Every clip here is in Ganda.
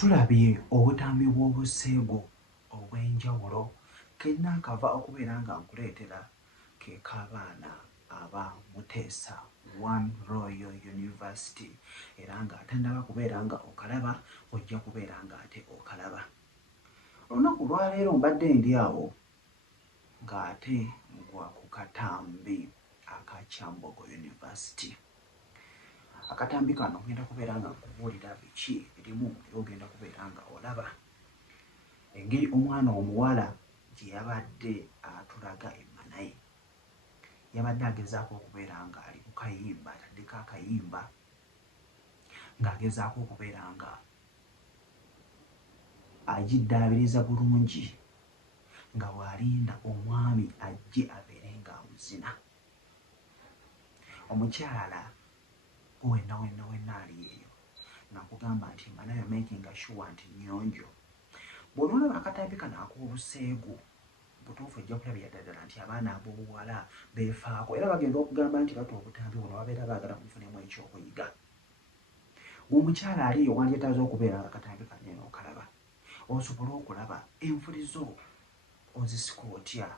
Tulabye obutambi bw'obuseego obw'enjawulo kenna kava okubeera nga nkuleetera ke k'abaana aba Muteesa One Royal University era nga atannaba kubeera nga okalaba ojja kubeera nga ate okalaba. Olunaku lwaleero mbadde ndi awo ng'ate ngwa ku katambi aka Kyambogo University. Akatambi kano ngenda kubeera nga nkubuulira biki ebirimu era ogenda kubeera nga olaba engeri omwana omuwala gye yabadde atulaga emmana ye. Yabadde agezaako okubeera ng'ali ku kayimba, ataddeko akayimba ng'agezaako okubeera nga agiddaabiriza bulungi nga bw'alinda omwami ajje abeere ng'amuzina. Omukyala wenna ali eyo ng'akugamba nti manayo making sure nti nnyonjo. Bw'onoolaba akatambi kano ak'obuseegu butuufu ojja kulabira ddala nti abaana ab'obuwala beefaako era bagenda okugamba nti bati obutambi buno babeera baagala mufunemu ekyokuyiga. Gweomukyala ali eyo wandyetaaze okubeera nga akatambi kano eno okalaba osobole okulaba enfulizo ozisika otya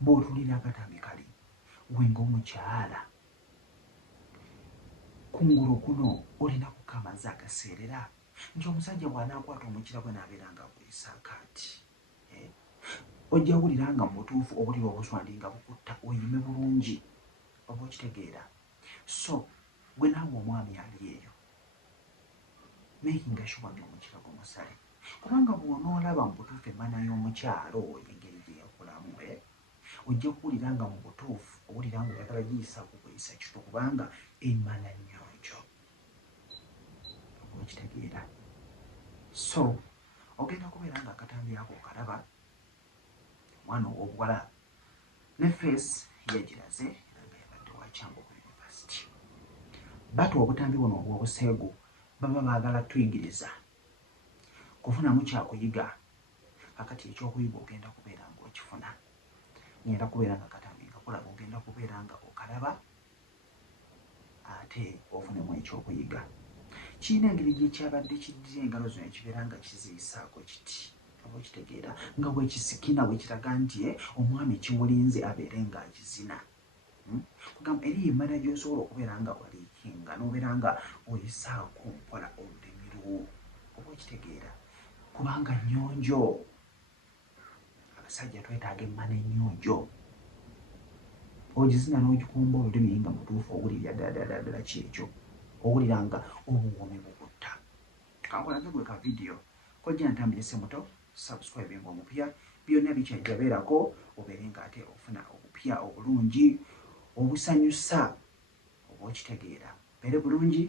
bw'otuulira akatambi kali gwe ng'omukyala kungulu kuno olina kukamaze akaseerera nti omusajja bw'anaakwata omukira gwe n'abeera ng'akwesa akaati ojja wulira nga mu butuufu obulira obuswandi nga bukutta oyime bulungi oba okitegeera. So gwe naawe omwami ali eyo making sure nti omukira gwe musale kubanga bw'onoolaba mu butuufu emmana y'omukyalo engeri gye yakulamu ojja kuwulira nga mu butuufu owulira nga oyagala giyisa kukwesa kito kubanga emmana nnyonjo okitegeera. So ogenda kubeera nga akatambi ako okalaba omwana ow'obuwala ne feesi yagiraze era nga yabadde wa Kyambogo University. Bati obutambi buno obw'obuseegu baba baagala tuyigiriza kufunamu kyakuyiga kakati ekyokuyiga ogenda kubeera ng'okifuna. Ngenda kubeera nga katambi nga kulaba ogenda kubeera nga okalaba ate ofunemu ekyokuyiga. Kirina engeri gye kyabadde kiddira engalo zino ekibeera nga kiziyisaako kiti oba okitegeera nga bwekisikina bwe kiraga nti omwami kimulinze abeere ng'agizina. Kugamba eri emmana gy'osobola okubeera nga waliikinga n'obeera nga oyisaako mpola olulimi lwo oba okitegeera kubanga nnyonjo. Abasajja twetaaga emmana ennyonjo ogizina n'ogikumba olulimi nga mutuufu owulira ddala kyekyo owulira nga obuwoomi bukutta. Kankolage gwe ka vidiyo kojja ntambirise muto subscribe nga omupya byonna bikyajja beerako obeere ng'ate ofuna obupya obulungi obusanyusa oba okitegeera. Beere bulungi.